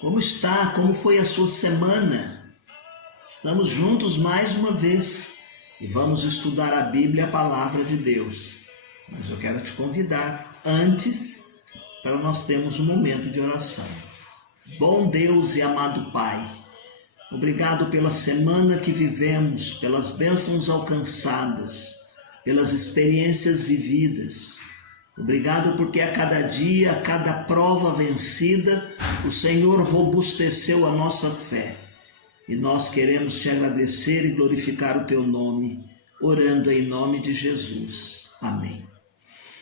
Como está? Como foi a sua semana? Estamos juntos mais uma vez e vamos estudar a Bíblia, a Palavra de Deus. Mas eu quero te convidar antes para nós termos um momento de oração. Bom Deus e amado Pai, obrigado pela semana que vivemos, pelas bênçãos alcançadas, pelas experiências vividas. Obrigado porque a cada dia, a cada prova vencida, o Senhor robusteceu a nossa fé. E nós queremos te agradecer e glorificar o teu nome, orando em nome de Jesus. Amém.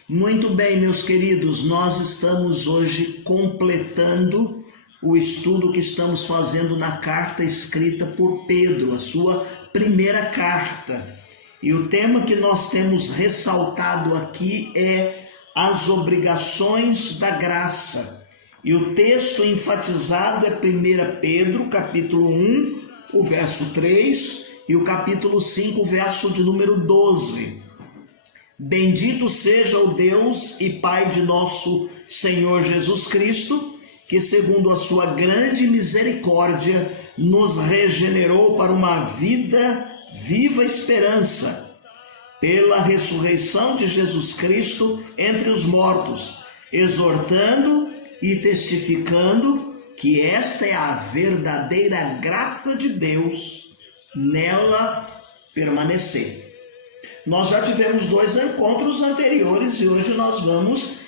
Muito bem, meus queridos, nós estamos hoje completando o estudo que estamos fazendo na carta escrita por Pedro, a sua primeira carta. E o tema que nós temos ressaltado aqui é as obrigações da graça. E o texto enfatizado é 1 Pedro, capítulo 1, o verso 3, e o capítulo 5, o verso de número 12. Bendito seja o Deus e Pai de nosso Senhor Jesus Cristo, que segundo a sua grande misericórdia nos regenerou para uma vida viva esperança, pela ressurreição de Jesus Cristo entre os mortos, exortando e testificando que esta é a verdadeira graça de Deus, nela permanecer. Nós já tivemos 2 encontros anteriores e hoje nós vamos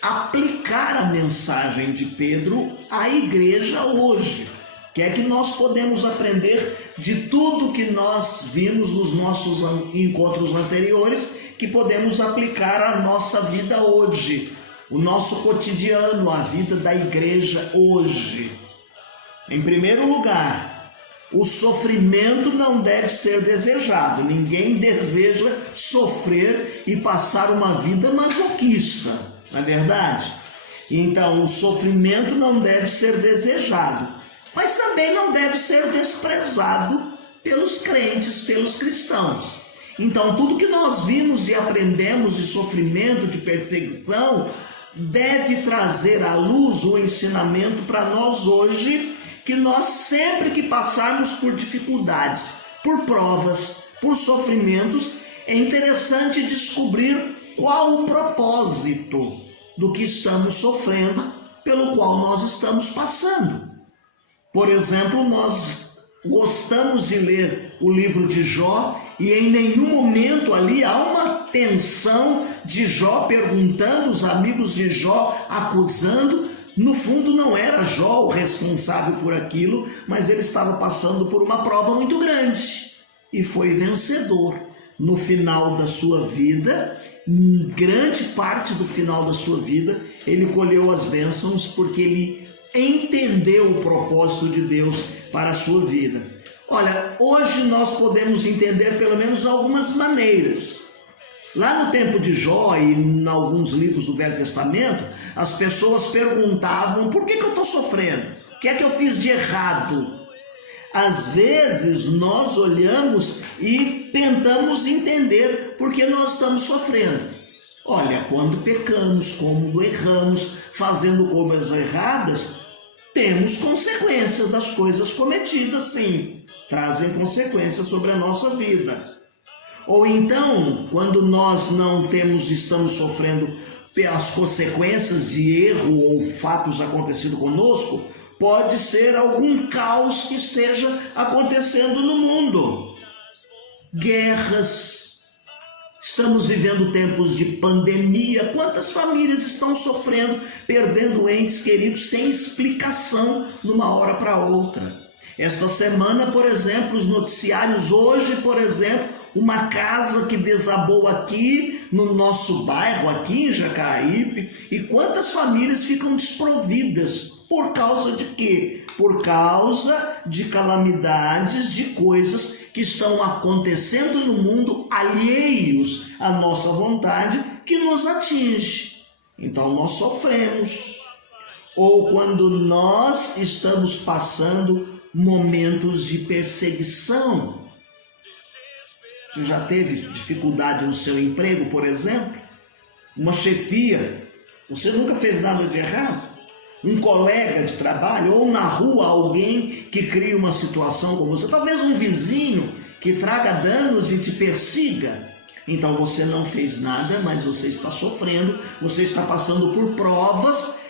aplicar a mensagem de Pedro à igreja hoje. O que é que nós podemos aprender de tudo que nós vimos nos nossos encontros anteriores, que podemos aplicar à nossa vida hoje, o nosso cotidiano, a vida da igreja hoje? Em primeiro lugar, o sofrimento não deve ser desejado. Ninguém deseja sofrer e passar uma vida masoquista, não é verdade? Então, o sofrimento não deve ser desejado, mas também não deve ser desprezado pelos crentes, pelos cristãos. Então, tudo que nós vimos e aprendemos de sofrimento, de perseguição, deve trazer à luz o ensinamento para nós hoje, que nós sempre que passarmos por dificuldades, por provas, por sofrimentos, é interessante descobrir qual o propósito do que estamos sofrendo, pelo qual nós estamos passando. Por exemplo, nós gostamos de ler o livro de Jó e em nenhum momento ali há uma tensão de Jó perguntando, os amigos de Jó acusando. No fundo não era Jó o responsável por aquilo, mas ele estava passando por uma prova muito grande e foi vencedor. No final da sua vida, grande parte do final da sua vida, ele colheu as bênçãos porque ele entendeu o propósito de Deus para a sua vida. Olha, hoje nós podemos entender pelo menos algumas maneiras. Lá no tempo de Jó e em alguns livros do Velho Testamento, as pessoas perguntavam: por que eu estou sofrendo? O que é que eu fiz de errado? Às vezes nós olhamos e tentamos entender por que nós estamos sofrendo. Olha, quando pecamos, quando erramos, fazendo coisas erradas, temos consequências das coisas cometidas, sim. Trazem consequências sobre a nossa vida. Ou então, quando nós não estamos sofrendo as consequências de erro ou fatos acontecidos conosco, pode ser algum caos que esteja acontecendo no mundo. Guerras. Estamos vivendo tempos de pandemia. Quantas famílias estão sofrendo, perdendo entes queridos sem explicação de uma hora para outra? Esta semana, por exemplo, os noticiários, hoje, por exemplo, uma casa que desabou aqui no nosso bairro, aqui em Jacareí, e quantas famílias ficam desprovidas. Por causa de quê? Por causa de calamidades, de coisas que estão acontecendo no mundo alheios à nossa vontade, que nos atinge. Então nós sofremos. Ou quando nós estamos passando momentos de perseguição. Você já teve dificuldade no seu emprego, por exemplo? Uma chefia. Você nunca fez nada de errado, um colega de trabalho, ou na rua alguém que cria uma situação com você, talvez um vizinho que traga danos e te persiga. Então você não fez nada, mas você está sofrendo, você está passando por provas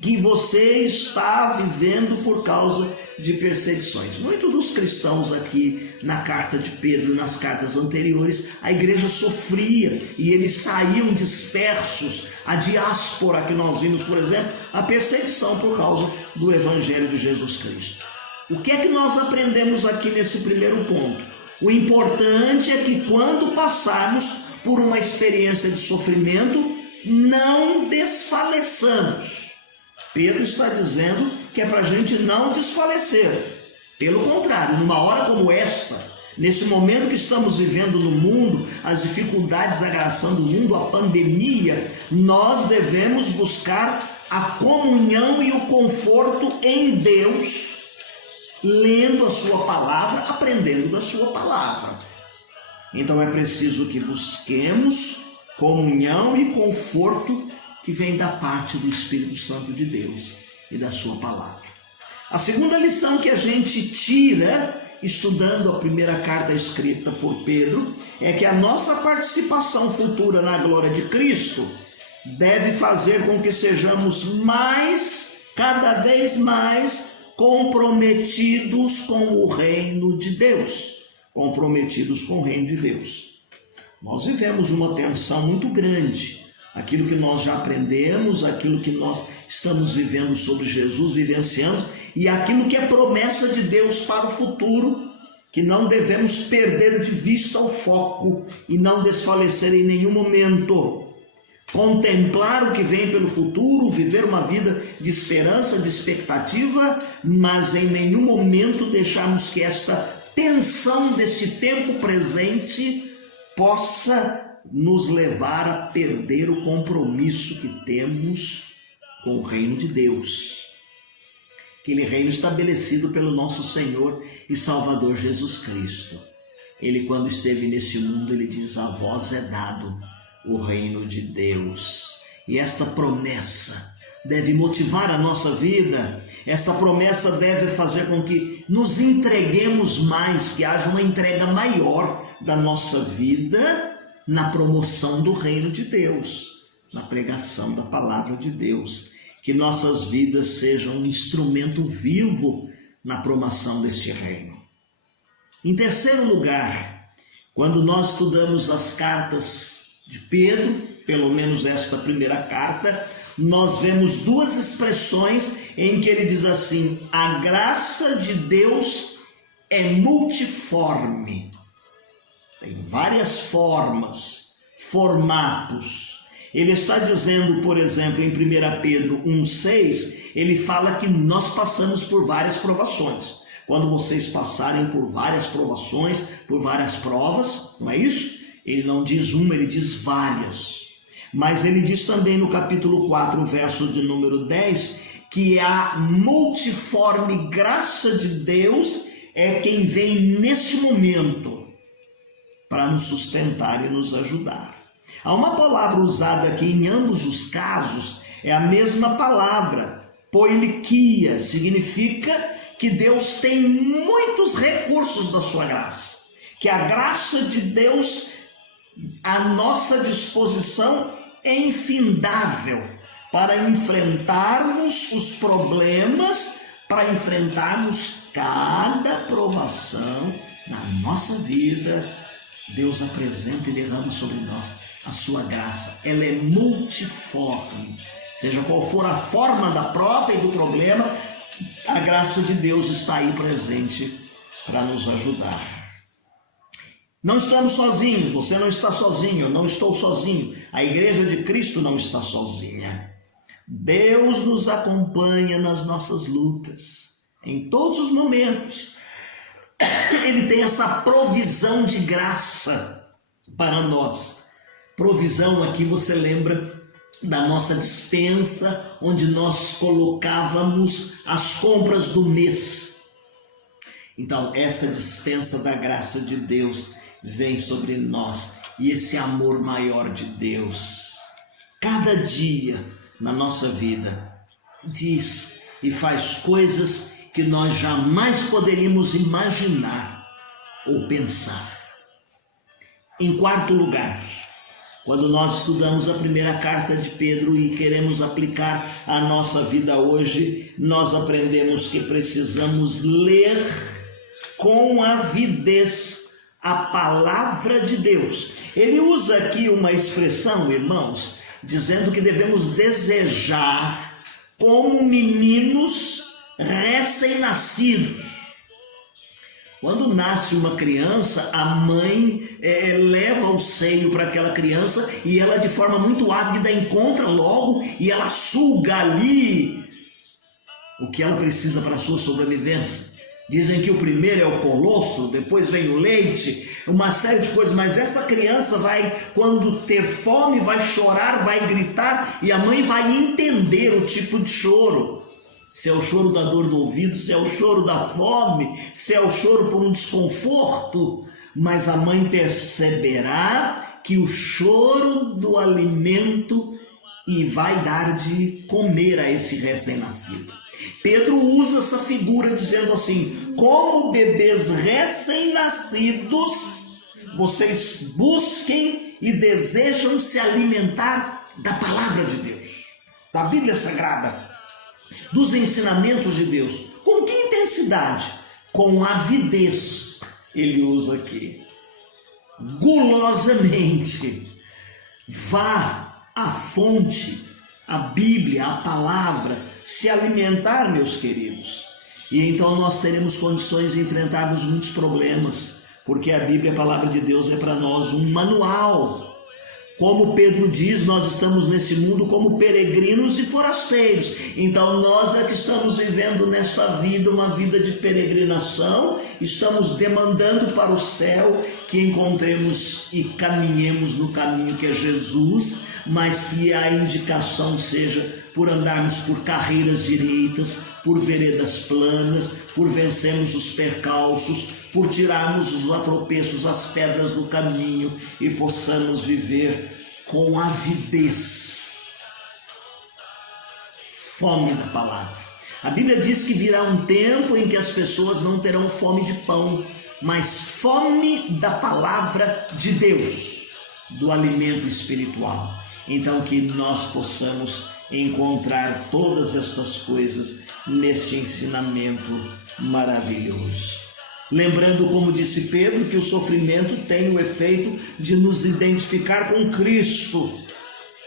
que você está vivendo por causa de perseguições. Muitos dos cristãos aqui na carta de Pedro, nas cartas anteriores, a igreja sofria e eles saíam dispersos. A diáspora que nós vimos, por exemplo, a perseguição por causa do evangelho de Jesus Cristo. O que é que nós aprendemos aqui nesse primeiro ponto? O importante é que quando passarmos por uma experiência de sofrimento, não desfaleçamos. Pedro está dizendo que é para a gente não desfalecer. Pelo contrário, numa hora como esta, nesse momento que estamos vivendo no mundo, as dificuldades agraçando o mundo, a pandemia, nós devemos buscar a comunhão e o conforto em Deus, lendo a sua palavra, aprendendo da sua palavra. Então é preciso que busquemos comunhão e conforto que vem da parte do Espírito Santo de Deus e da sua palavra. A segunda lição que a gente tira, estudando a primeira carta escrita por Pedro, é que a nossa participação futura na glória de Cristo deve fazer com que sejamos cada vez mais, comprometidos com o reino de Deus. Comprometidos com o reino de Deus. Nós vivemos uma tensão muito grande. Aquilo que nós já aprendemos, aquilo que nós estamos vivendo sobre Jesus, vivenciando, e aquilo que é promessa de Deus para o futuro, que não devemos perder de vista o foco e não desfalecer em nenhum momento. Contemplar o que vem pelo futuro, viver uma vida de esperança, de expectativa, mas em nenhum momento deixarmos que esta tensão desse tempo presente possa nos levar a perder o compromisso que temos com o reino de Deus. Aquele reino estabelecido pelo nosso Senhor e Salvador Jesus Cristo. Ele, quando esteve nesse mundo, ele diz: a vós é dado o reino de Deus. E esta promessa deve motivar a nossa vida. Esta promessa deve fazer com que nos entreguemos mais, que haja uma entrega maior da nossa vida na promoção do reino de Deus, na pregação da palavra de Deus, que nossas vidas sejam um instrumento vivo na promoção deste reino. Em terceiro lugar, quando nós estudamos as cartas de Pedro, pelo menos esta primeira carta, nós vemos duas expressões em que ele diz assim: a graça de Deus é multiforme. Tem várias formas, formatos. Ele está dizendo, por exemplo, em 1 Pedro 1,6, ele fala que nós passamos por várias provações. Quando vocês passarem por várias provações, por várias provas, não é isso? Ele não diz uma, ele diz várias. Mas ele diz também no capítulo 4, verso de número 10, que a multiforme graça de Deus é quem vem neste momento para nos sustentar e nos ajudar. Há uma palavra usada aqui em ambos os casos, é a mesma palavra, poilikia, significa que Deus tem muitos recursos da sua graça, que a graça de Deus à nossa disposição é infindável para enfrentarmos os problemas, para enfrentarmos cada provação na nossa vida. Deus apresenta e derrama sobre nós a sua graça. Ela é multiforme. Seja qual for a forma da prova e do problema, a graça de Deus está aí presente para nos ajudar. Não estamos sozinhos, você não está sozinho, eu não estou sozinho. A igreja de Cristo não está sozinha. Deus nos acompanha nas nossas lutas, em todos os momentos. Ele tem essa provisão de graça para nós. Provisão aqui você lembra da nossa despensa, onde nós colocávamos as compras do mês. Então essa dispensa da graça de Deus vem sobre nós, e esse amor maior de Deus, cada dia na nossa vida, diz e faz coisas que nós jamais poderíamos imaginar ou pensar. Em quarto lugar, quando nós estudamos a primeira carta de Pedro e queremos aplicar a nossa vida hoje, nós aprendemos que precisamos ler com avidez a palavra de Deus. Ele usa aqui uma expressão, irmãos, dizendo que devemos desejar como meninos recém-nascidos. Quando nasce uma criança, a mãe leva o seio para aquela criança e ela, de forma muito ávida, encontra logo e ela suga ali o que ela precisa para a sua sobrevivência. Dizem que o primeiro é o colostro, depois vem o leite, uma série de coisas, mas essa criança vai, quando ter fome, vai chorar, vai gritar e a mãe vai entender o tipo de choro. Se é o choro da dor do ouvido, se é o choro da fome, se é o choro por um desconforto, mas a mãe perceberá que o choro do alimento e vai dar de comer a esse recém-nascido. Pedro usa essa figura dizendo assim: como bebês recém-nascidos, vocês busquem e desejam se alimentar da palavra de Deus, da Bíblia Sagrada, dos ensinamentos de Deus. Com que intensidade? Com avidez, ele usa aqui. Gulosamente. Vá à fonte, a Bíblia, a palavra, se alimentar, meus queridos. E então nós teremos condições de enfrentarmos muitos problemas, porque a Bíblia, a palavra de Deus, é para nós um manual. Como Pedro diz, nós estamos nesse mundo como peregrinos e forasteiros. Então nós é que estamos vivendo nesta vida uma vida de peregrinação, estamos demandando para o céu que encontremos e caminhemos no caminho que é Jesus, mas que a indicação seja por andarmos por carreiras direitas, por veredas planas, por vencermos os percalços, por tirarmos os atropeços, as pedras do caminho e possamos viver com avidez, fome da palavra. A Bíblia diz que virá um tempo em que as pessoas não terão fome de pão, mas fome da palavra de Deus, do alimento espiritual. Então que nós possamos encontrar todas estas coisas neste ensinamento maravilhoso. Lembrando, como disse Pedro, que o sofrimento tem o efeito de nos identificar com Cristo.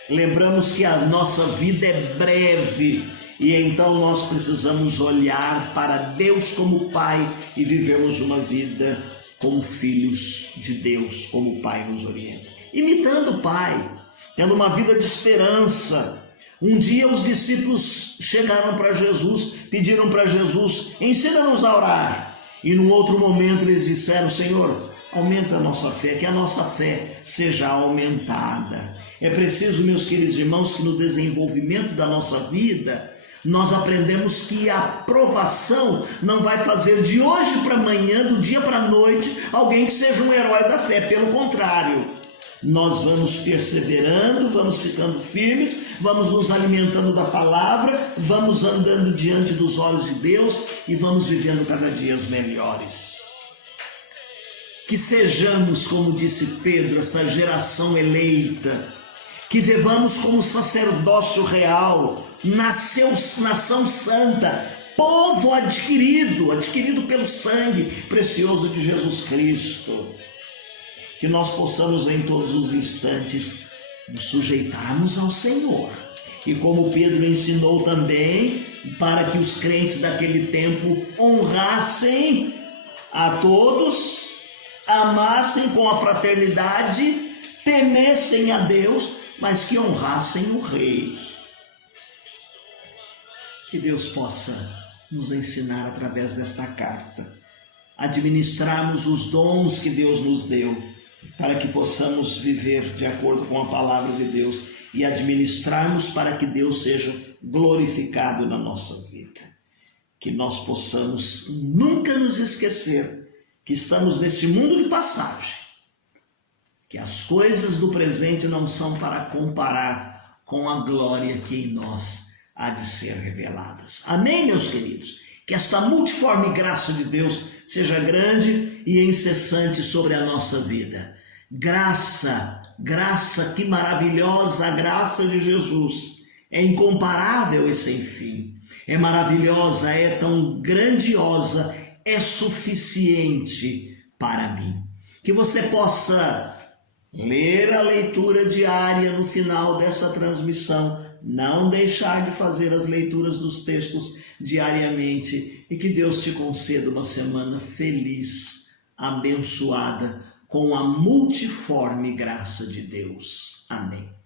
Lembramos que a nossa vida é breve e então nós precisamos olhar para Deus como Pai e vivermos uma vida como filhos de Deus, como o Pai nos orienta. Imitando o Pai, tendo uma vida de esperança. Um dia os discípulos chegaram para Jesus, pediram para Jesus: ensina-nos a orar. E num outro momento eles disseram: Senhor, aumenta a nossa fé, que a nossa fé seja aumentada. É preciso, meus queridos irmãos, que no desenvolvimento da nossa vida, nós aprendemos que a provação não vai fazer de hoje para amanhã, do dia para a noite, alguém que seja um herói da fé. Pelo contrário, nós vamos perseverando, vamos ficando firmes, vamos nos alimentando da palavra, vamos andando diante dos olhos de Deus e vamos vivendo cada dia melhores. Que sejamos, como disse Pedro, essa geração eleita, que vivamos como sacerdócio real, nação santa, povo adquirido pelo sangue precioso de Jesus Cristo. Que nós possamos em todos os instantes nos sujeitarmos ao Senhor. E como Pedro ensinou também, para que os crentes daquele tempo honrassem a todos, amassem com a fraternidade, temessem a Deus, mas que honrassem o Rei. Que Deus possa nos ensinar através desta carta, administrarmos os dons que Deus nos deu, para que possamos viver de acordo com a palavra de Deus e administrarmos para que Deus seja glorificado na nossa vida. Que nós possamos nunca nos esquecer que estamos nesse mundo de passagem, que as coisas do presente não são para comparar com a glória que em nós há de ser reveladas. Amém, meus queridos? Que esta multiforme graça de Deus seja grande e incessante sobre a nossa vida. Graça, que maravilhosa a graça de Jesus. É incomparável e sem fim. É maravilhosa, é tão grandiosa, é suficiente para mim. Que você possa ler a leitura diária no final dessa transmissão, não deixar de fazer as leituras dos textos diariamente e que Deus te conceda uma semana feliz, abençoada, com a multiforme graça de Deus. Amém.